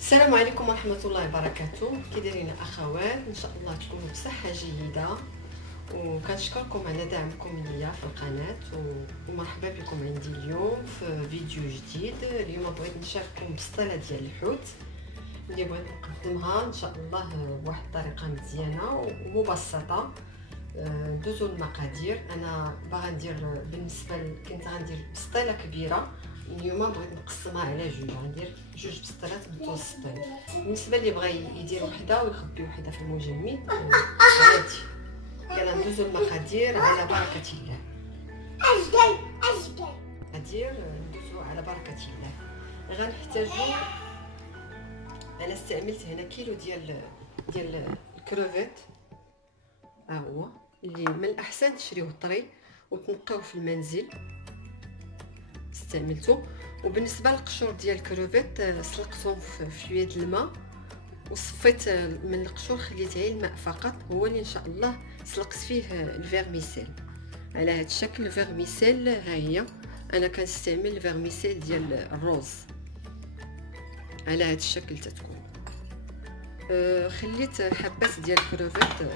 السلام عليكم ورحمة الله وبركاته. كي دايرين اخوات؟ ان شاء الله تكونوا بصحة جيدة، وكنشكركم على دعمكم ليا في القناة ومرحبا بكم عندي اليوم في فيديو جديد. اليوم بغيت نشارككم بسطيلة ديال الحوت اللي بغيت نقدمها ان شاء الله بواحد الطريقة مزيانة ومبسطة. ندوزو المقادير. انا باغا ندير كنت غندير بسطيلة كبيرة، اليوم بغيت نقسمها على جوج، غندير جوج بسطيلات متوسطين. بالنسبه اللي بغى يدير وحده ويخبي وحده في المجمد عادي. يلا ندوزو المقادير على بركه الله. المقادير ندوزو على بركه الله. غنحتاجو، انا استعملت هنا كيلو ديال الكروفيت، هو اللي من الاحسن تشريوه طري وتنقوه في المنزل. استعملته. وبالنسبه للقشور ديال الكروفيت سلقتهم في شويه الماء وصفيت من القشور، خليت غير الماء فقط، هو اللي ان شاء الله سلقت فيه الفيرميسيل على هذا الشكل. الفيرميسيل ها هي، انا كنستعمل الفيرميسيل ديال الروز على هذا الشكل تتكون. خليت حبات ديال الكروفيت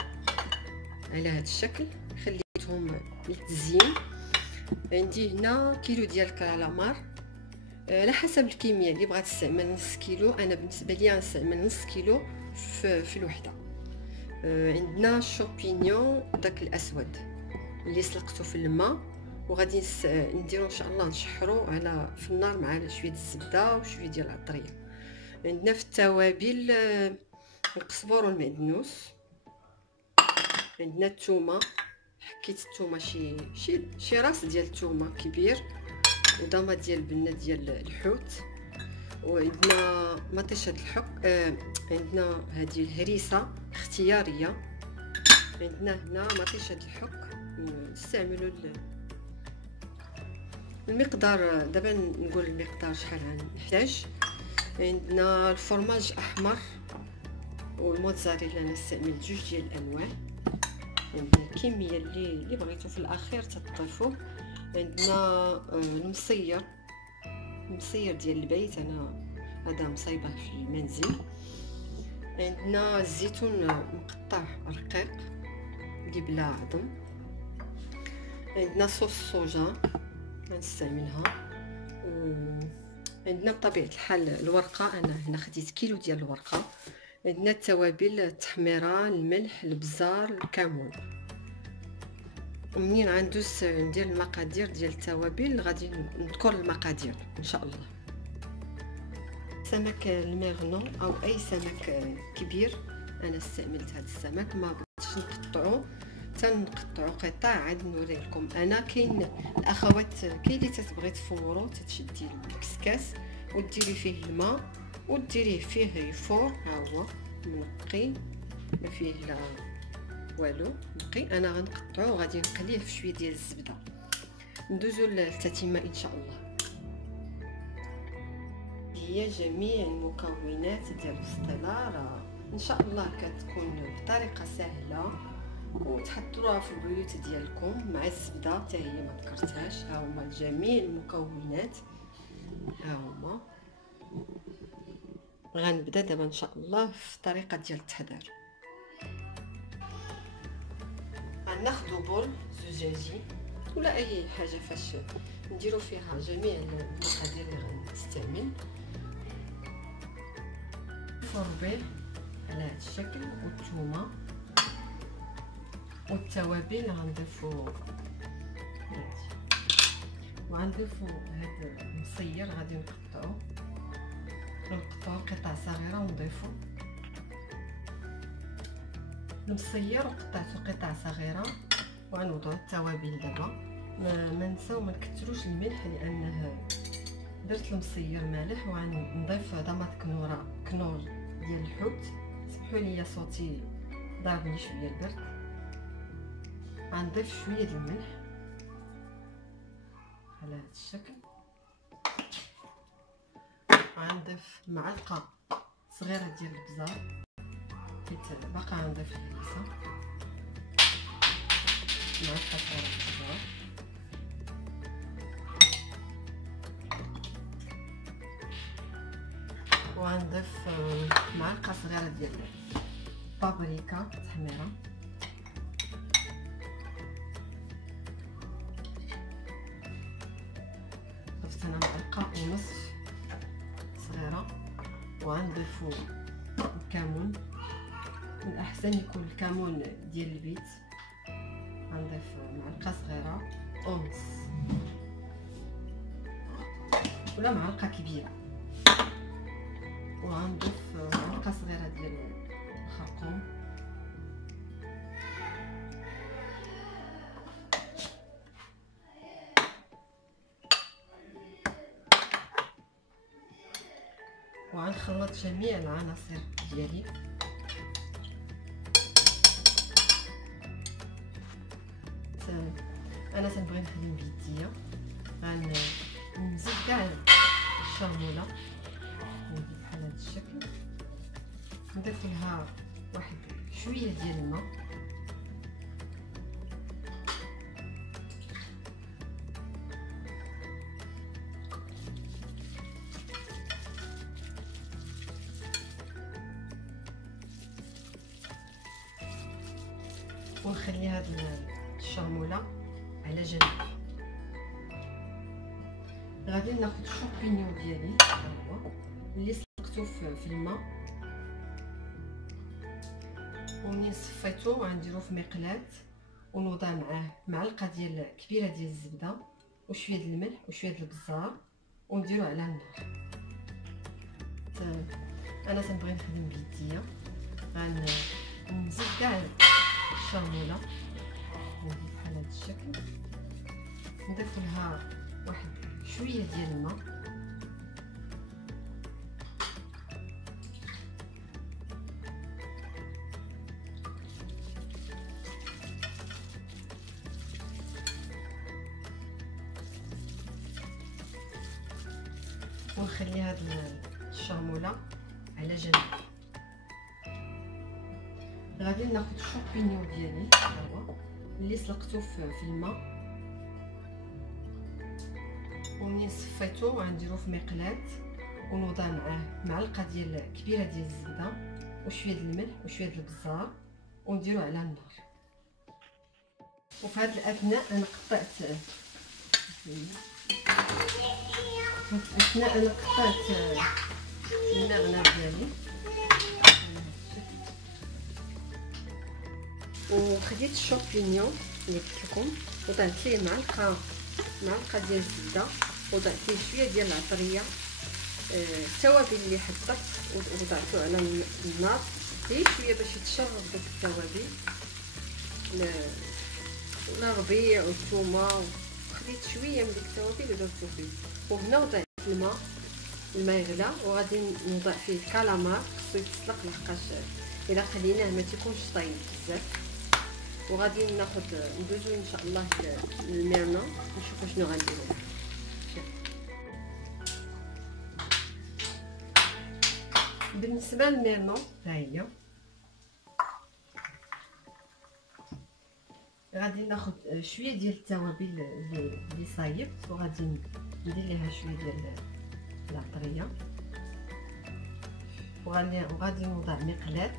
على هذا الشكل، خليتهم للتزيين. عندي هنا كيلو ديال الكالامار، على حسب الكميه اللي بغات تستعمل. نص كيلو، انا بالنسبه لي غنستعمل نص كيلو في الوحده. عندنا الشوبينيون داك الاسود اللي سلقته في الماء، وغادي نديرو ان شاء الله نشحرو في النار مع شويه الزبده وشويه ديال العطريه. عندنا في التوابل القزبر والمعدنوس. عندنا الثومه، حكيت الثومه شي راس ديال الثومه كبير، ودامه ديال البنه ديال الحوت. وعندنا مطيشه الحك، عندنا هذه الهريسه اختياريه. عندنا هنا مطيشه الحك. نستعملوا المقدار، دابا نقول المقدار شحال غنحتاج. عندنا الفرماج احمر والموتزاريلا، انا استعملت جوج ديال الانواع. عندنا الكميه اللي بغيتو في الاخير تضيفوه. عندنا المصير ديال البيت، انا هذا مصايبه في المنزل. عندنا الزيتون مقطع رقيق اللي بلا عظم. عندنا صوص الصوجا غنستعملها. عندنا بطبيعه الحال الورقه، انا هنا خديت كيلو ديال الورقه. عندنا التوابل، التحميره، الملح، البزار، الكمون. ومنين غندوز ندير المقادير ديال التوابل غادي نذكر المقادير ان شاء الله. سمك الميغنون او اي سمك كبير، انا استعملت هذا السمك، ما بغيتش نقطعو، تنقطعو قطع عاد نوري لكم. انا كاين الاخوات كاين اللي تتبغي تفورو، تشدي الكسكاس وديري فيه الماء وديريه فيه يفور، ها هو منقي ما فيه لا والو، نقي. انا غنقطعو وغادي نقليه في شويه ديال الزبده. ندوزو للتتمه ان شاء الله. هي جميع المكونات ديال البسطيله راه ان شاء الله كتكون بطريقه سهله وتحضروها في البيوت ديالكم مع الزبده حتى هي ما ذكرتهاش. ها هما جميع المكونات، ها هما. غنبدا دابا ان شاء الله في الطريقه ديال التحضير. غناخذوا بول زجاجي ولا اي حاجه فاش نديروا فيها جميع المقادير اللي غنستعمل. الفربيل على هذا الشكل، والثومه والتوابل غنضيفوا، وغنضيفوا هذا المصير غادي نقطعوه قطع صغيره ونضيفوا المصير وقطعته قطع صغيره. وغنوضعوا التوابل دابا. ما نساو ما نكثروش الملح لانه درت المصير مالح. وغنضيف ضمات كنور ديال الحوت. سمحوا لي صوتي ضاربني شويه البرد. غنضيف شويه ديال الملح على هذا الشكل. غنضيف معلقه صغيره ديال البزار، حيت باقا غنضيف الهريسه. معلقه صغيره ديال البزار، وغنضيف معلقه صغيره ديال بابريكا تحميره، ضفت انا معلقه ونصف صغيره. وغنضيفو الكمون، من الاحسن يكون الكمون ديال البيت. غنضيف معلقه صغيره ونص ولا معلقه كبيره، وغنضيف معلقه صغيره ديال الخرقوم، وغنخلط جميع العناصر ديالي. انا تنبغي نخدم بيديا، غنزيد كاع الشرموله بحال هذا الشكل، نضيف لها واحد شويه ديال الماء، ونخلي هاد الشرموله على جنب. غادي ناخذ الشامبينيون ديالي هو اللي سلقته في الماء، ومنين صفيتو غنديرو في مقلاة ونوضع معاه معلقه كبيره ديال الزبده وشويه ديال الملح وشويه ديال البزار، ونديرو على النار. انا تنبغي نخدم بيديا، غنزيد كاع الشرموله بحال هذا الشكل، نضيف لها واحد شويه ديال الماء، ونخلي هاد الشرموله على جنب. غادي ناخذ الشامبينيون ديالي هو اللي سلقته في الماء، ومنين صفيتو غنديرو في مقلاة ونوضع معاه معلقه كبيره ديال الزبده وشويه ديال الملح وشويه ديال البزار، ونديرو على النار. وفي هذا الاثناء انا قطعت النعناع ديالي، وخديت الشامبينيون اللي قلت لكم وضعت ليه معلقه ديال الزبده، وضعت ليه شويه ديال العطريه، التوابل اللي حطت وضعته على النار غير شويه باش يتشرب داك التوابل، الربيع والثومه، وخديت شويه من ديك التوابل ودرتو فيه. وهنا وضعت الماء يغلى، وغادي نوضع فيه الكالامار، خصو يتسلق لحقاش الا خليناه ما تيكونش طايب بزاف. وغادي ندوزو ان شاء الله للميرنا نشوفوا شنو غنديرو. بالنسبه للميرنا ها هي، غادي ناخذ شويه ديال التوابل اللي صايبت، وغادي ندير ليها شويه ديال العطريه، وغادي نوضع مقلاة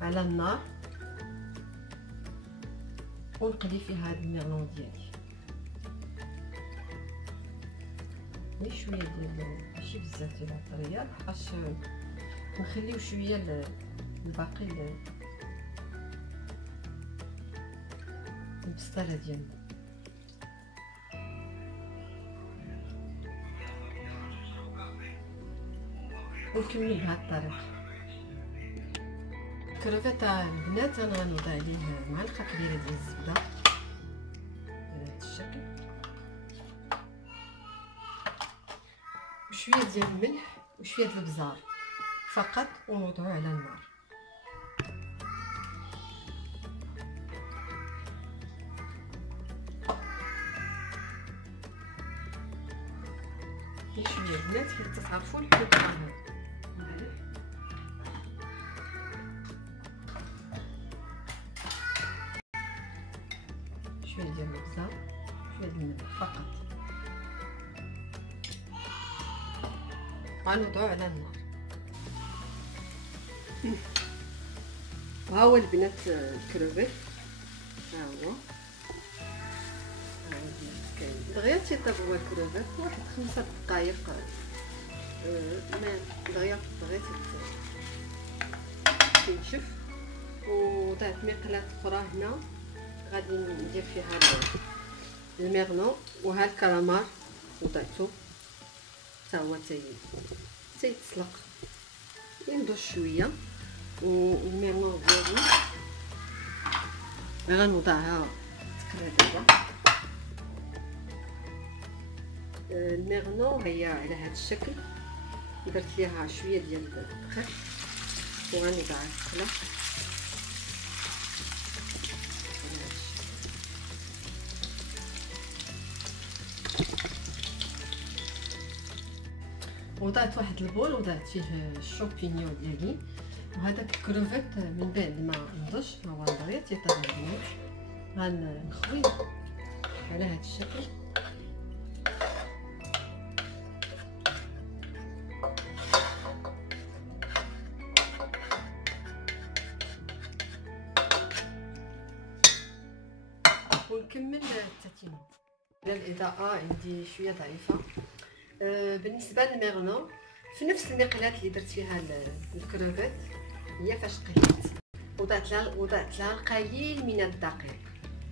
على النار ونقلي فيها هاد الميرلون ديالي. غير شويه ديال ماشي بزاف ديال العطريه لحقاش نخليو شويه الباقي البسطاله ديالنا. ونكمل بهذه الطريقه. الكرافات البنات انا غنوضع عليه معلقه كبيره ديال الزبده بهذا الشكل، وشويه ديال الملح وشويه ديال البزار فقط، ونوضعوه على النار. شويه البنات حيت تعرفوا الكبه شويه ديال البزار شويه ديال الملح فقط. غنوضعو على النار. ها هو البنات الكروفيت، ها هو كاين دغيا تيطيب هو الكروفيت واحد 5 دقائق دغيا تنشف. وطيب مقلاه اخرى هنا غادي ندير فيها الميغنو، وها الكرامار وضعتو حتى هو تيتسلق يندوز شويه. والميغنو ديالي غنوضعها تكرا دابا. الميغنو هي على هذا الشكل، درت ليها شويه ديال الدقيق وغنوضعها تقلى. وضعت واحد البول وضعت فيه الشومبينيون ديالي وهذاك الكروفيت. من بعد ما نضج ها هو دغيا تيطيب البنات، غنخوي على هذا الشكل. ونكمل التتيمه. الاضاءه عندي شويه ضعيفه. بالنسبه للميغنو في نفس المقلاه اللي درت فيها الكروفيت هي فاش قليت وضعت لها القليل من الدقيق،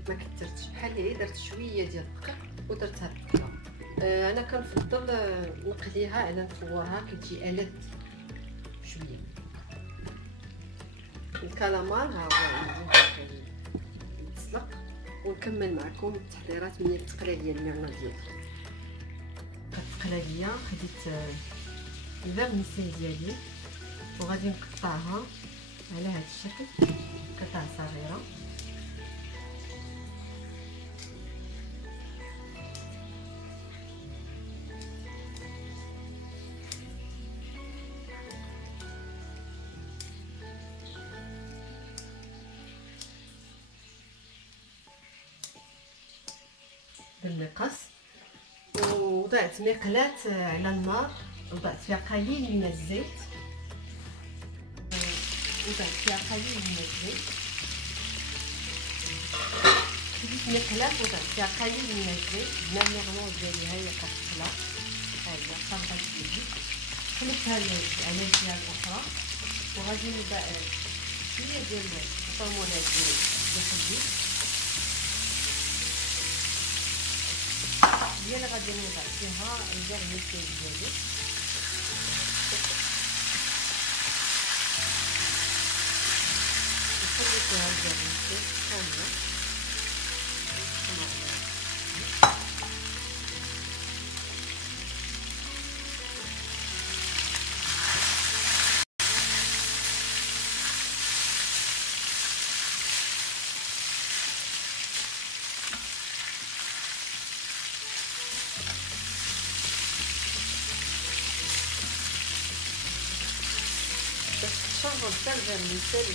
ما كثرتش، بحال هي درت شويه ديال الدقيق ودرتها الدقيقه. انا كنفضل نقليها على نفورها، كتجي ألذ شويه. الكالامار ها هو عندي يتسلق، ونكمل معكم التحضيرات من التقليه ديال الميغنو ديالي. التقليه ليا خديت الفيرميسيل ديالي وغادي نقطعها على هذا الشكل قطع صغيره. بالمقص. ووضعت مقلاة على النار وضعت فيها قليل من الزيت، خديت مقلاة وضعت فيها قليل من الزيت. بنا الميغنو ديالي ها هي كتطلع، ها هي قربت تجي. قلبتها على الجهه الاخرى وغادي نبدا شويه ديال الطومونات اللي خديت هي اللي غادي نوضع فيها الفيرميسيل ديالي. نخلي فيها الفيرميسيل كامله. باش تشرب حتى الفيرميسيل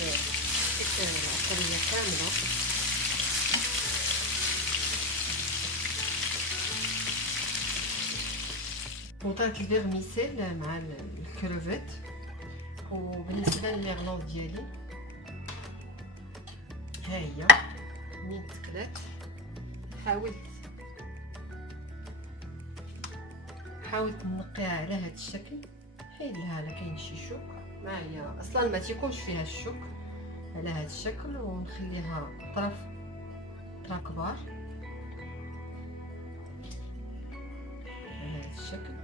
العطريه كامله. وضعت الفيرميسيل مع الكروفيت. وبالنسبه للميغنو ديالي ها هي من تقلات، حاولت نقيها على هذا الشكل، حيد لها لا كاين شي شوك، ما هي اصلا ما تيكونش فيها الشوك، على هذا الشكل. ونخليها طرف كبار على هذا الشكل.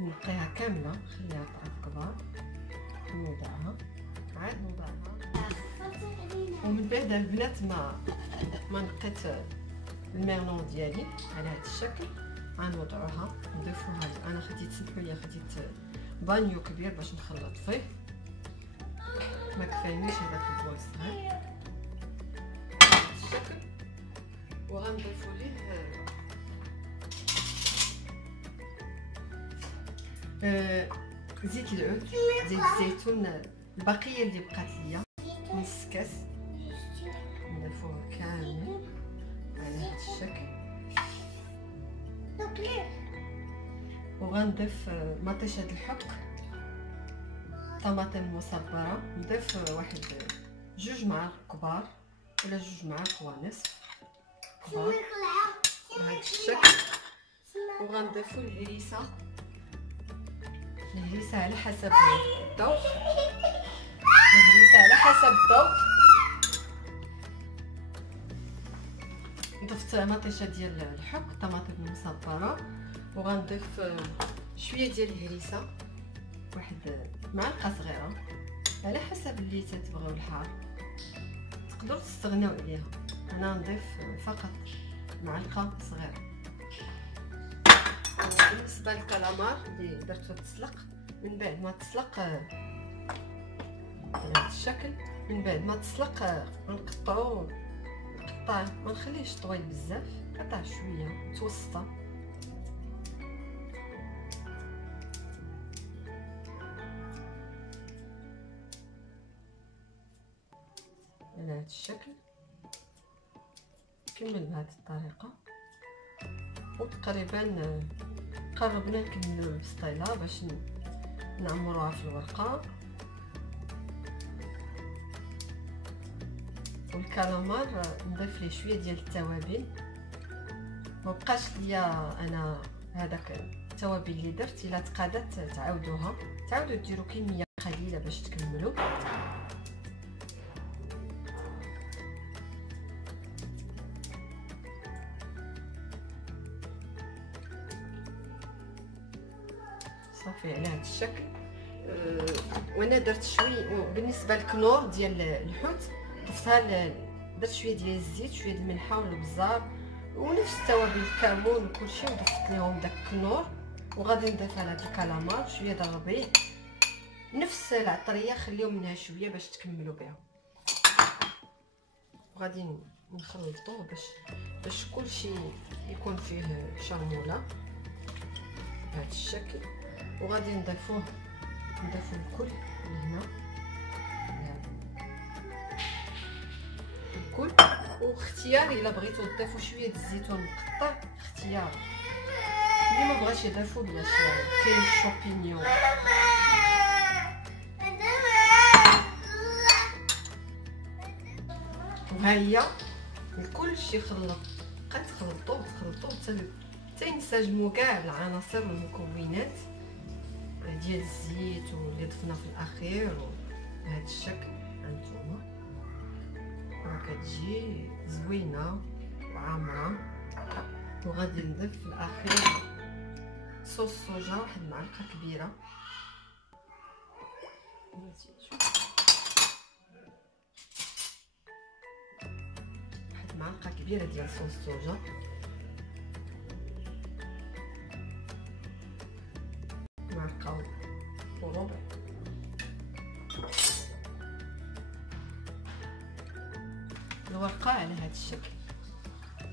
نقيها كامله، نخليها طرف كبار، نوضعها عاد نوضعها. ومن بعد البنات ما نقيت الميغنو ديالي على هذا الشكل غنوضعوها نضيفوها. انا خديت خديت بانيو كبير باش نخلط فيه، ما كفاينيش هذاك البول الصغير على هذا الشكل. وغنضيفو ليه زيت العود، زيت الزيتون، البقيه اللي بقات ليا من الكسكس نضيفوه كامل على هذا الشكل. وغنضيف مطيشه الحك، طماطم مصبره، نضيف واحد 2 معالق كبار ولا 2 معالق ونصف كبار بهذا الشكل. وغنضيفو الهريسه على حسب الذوق، الهريسه على حسب الذوق. ضفت مطيشه ديال الحك، طماطم مصبره، وغنضيف شويه ديال الهريسه، واحد معلقه صغيره على حسب اللي تتبغيو الحار، تقدروا تستغناو عليها. انا نضيف فقط معلقه صغيره. بالنسبه للكالامار اللي درتو تسلق، من بعد ما تسلق بهذا الشكل، من بعد ما تسلق نقطعو قطع، ما نخليهش طويل بزاف، قطع شويه متوسطه. على هذا الشكل نكمل بهذه الطريقه. وتقريبا قربنا نكملوا البسطيله باش نعمروها في الورقه. والكالامار نضيف ليه شويه ديال التوابل، ما بقاش ليا انا هذاك التوابل اللي درت، الا تقادت تعاودوها، تعاودوا ديروا كميه قليله باش تكملوا. صافي على هذا الشكل. وانا درت شويه بالنسبه للكنور ديال الحوت، ضفتها درت شويه ديال الزيت، شويه د الملحه والبزار ونفس التوابل، الكمون وكلشي، وضفت لهم داك الكنور. وغادي نضيف على هاد الكالامار شويه د الربيع، نفس العطريه خليو منها شويه باش تكملوا بها. وغادي نخلطوه باش كلشي يكون فيه شرموله بهذا الشكل. وغادي نضيفو الكل لهنا، الكل. واختيار الا بغيتو تضيفوا شويه د الزيتون مقطع، اختيار. اللي ما بغاش يضيفوا بلاش، كاين الشوبينيون. وها هي الكلشي خلط، بقيت تخلطوه حتى ينسجموا كاع العناصر والمكونات ديال الزيت واللي ضفنا في الاخير. بهذا الشكل هانتوما راه كتجي زوينه وعامره. وغادي نضيف في الاخير صوص صوجا، واحد المعلقه كبيره، واحد معلقه كبيره ديال صوص صوجا. معلقه وربع. الورقه على هذا الشكل،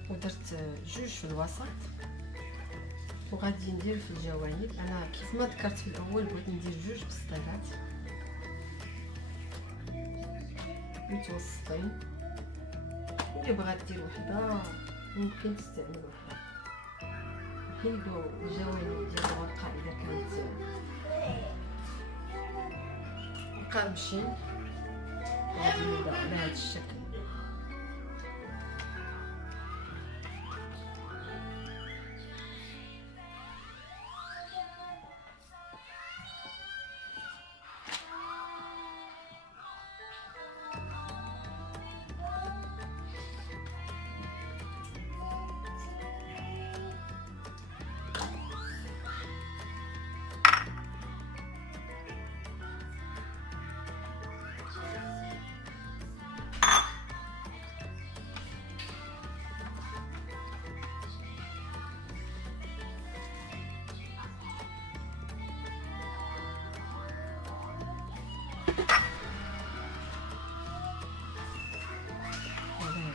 ودرت 2 في الوسط. وغادي ندير في الجوانب، انا كيف ما ذكرت في الاول بغيت ندير 2 بسطيلات متوسطين. اللي بغات دير وحده ممكن تستعمل وحده. نحيدو الجوانب ديال الورقه اذا كانت مقرمشين. غادي نبدا على هذا الشكل.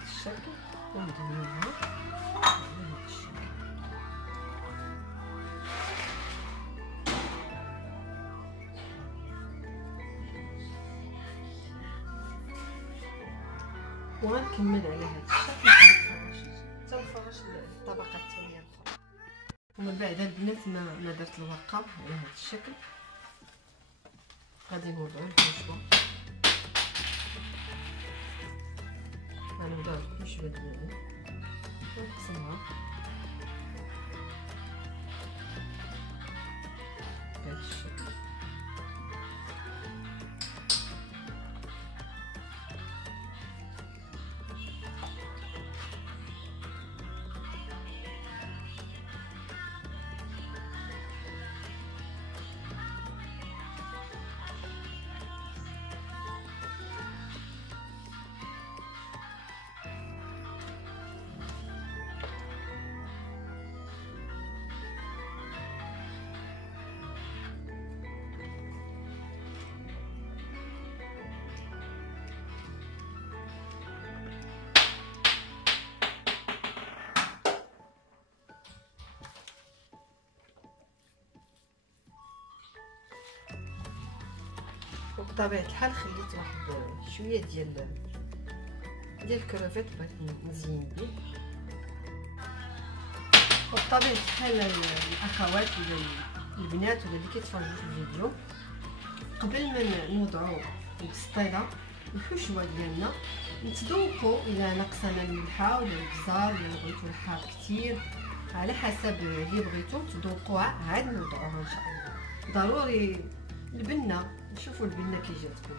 الشكل ونديروها بهذا الشكل. وغنكمل على هذا الشكل. تنفرش الطبقه الثانيه الاخرى، ومن بعد البنات ما درت الورقه على هذا الشكل. غادي نوضعو الحشوه، غنوضع الحشوه ديالي ونقسمها بهذا الشكل. وبطبيعه الحال خليت واحد شويه ديال الكروفيت بغيت نزين به. وبطبيعه الحال الاخوات ولا البنات ولا اللي كيتفرجوا في الفيديو، قبل ما نوضعوا البسطيله الحشوه ديالنا نتذوقوا الا ناقصنا الملحه ولا البزار، ولا بغيتوا الحار كتير على حسب اللي بغيتوا تذوقوها، عاد نوضعوها ان شاء الله. ضروري البنه، شوفوا البنه كي جاتكم.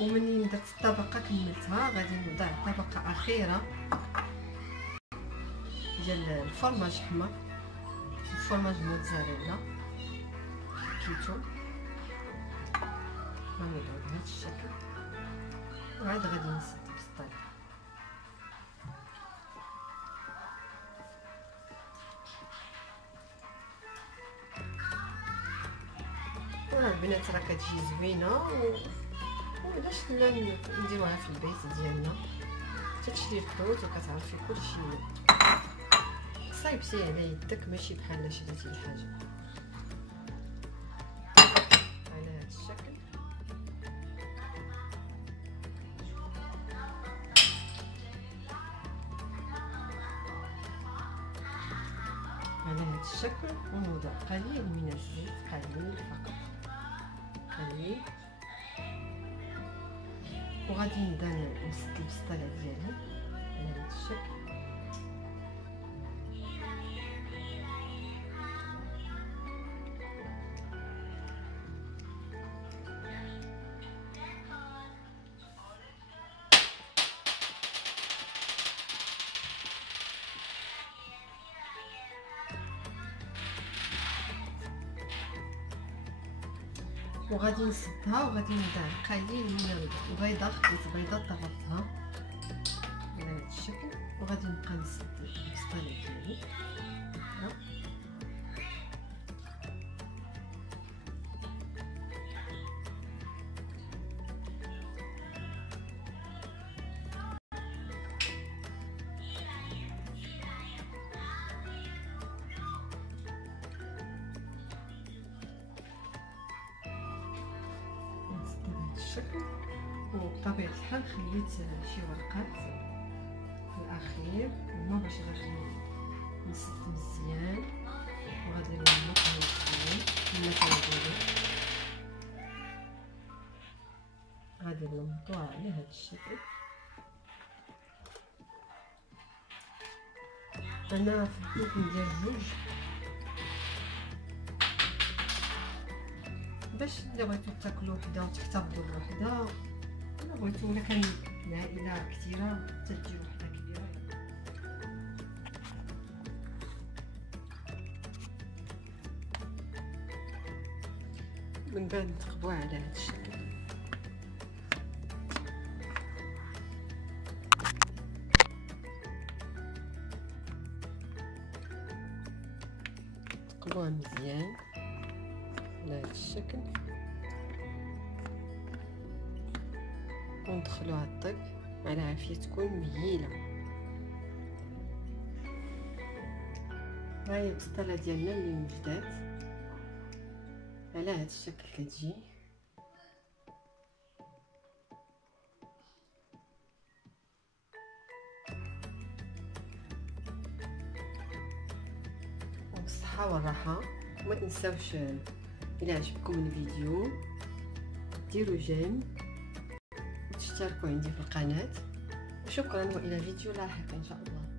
ومن درت الطبقه كملتها، غادي نوضع طبقه اخيره ديال الفرماج احمر، الفرماج موتزاريلا كيتو، غنوضعو بهذا الشكل. وعاد غادي نسد البسطيله. البنات راه كتجي زوينه، وعلاش لا نديروها في البيت ديالنا، تتشري الحوت وكتعرفي كلشي صايبتي على يدك، ماشي بحال شريتي الحاجه على هذا الشكل. على هذا الشكل ونوضع قليل من الزيت، قليل فقط، قليل. وغادي نبدا نسد البسطيله ديالي على هذا الشكل. وغادي نسدها وغادي نضع قليل من البيضه، خديت بيضه طرفتها على هذا الشكل. وغادي نبقى نسد البسطيله ديالي. الشكل. وبطبيعه الحال خليت شي ورقات في الاخير هما باش غادي نسد مزيان، وغادي نلمق مزيان كما كنديرو. غادي نلمقوها على هذا الشكل. انا فضلت ندير جوج باش الا بغيتو تاكلوا وحده وتحتفظوا بوحده، الا بغيتو ولا كان العائله كثيره تديروا وحده كبيره. من بعد نتقبوها على هذا الشكل. نقلبوها مزيان على هذا الشكل وندخلوها الطيب على عافيتكم مهيله. ها هي البسطيله ديالنا اللي وجدات على هذا الشكل كتجي. بالصحه والراحه. وما تنساوش الى عجبكم الفيديو ديروا جيم وتشتركوا عندي في القناه. شكرا والى فيديو لاحق ان شاء الله.